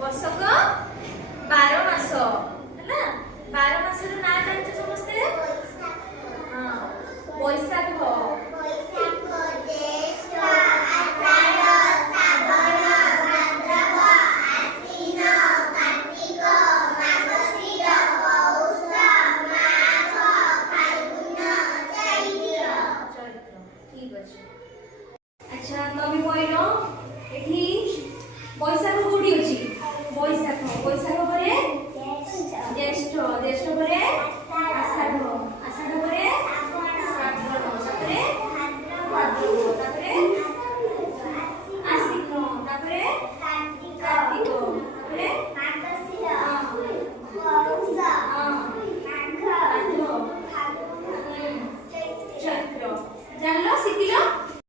ବର୍ଷକ 12 ମାସ ହେଲା। 12 ମାସର ନାଁ ଜାଣିଛ ସମସ୍ତେ? ବୈଶାଖ, अच्छा तमें कहल एठी बैसाख कोठी अछि? बैसाख बैसाख परे ज्येष्ठ, ज्येष्ठ परे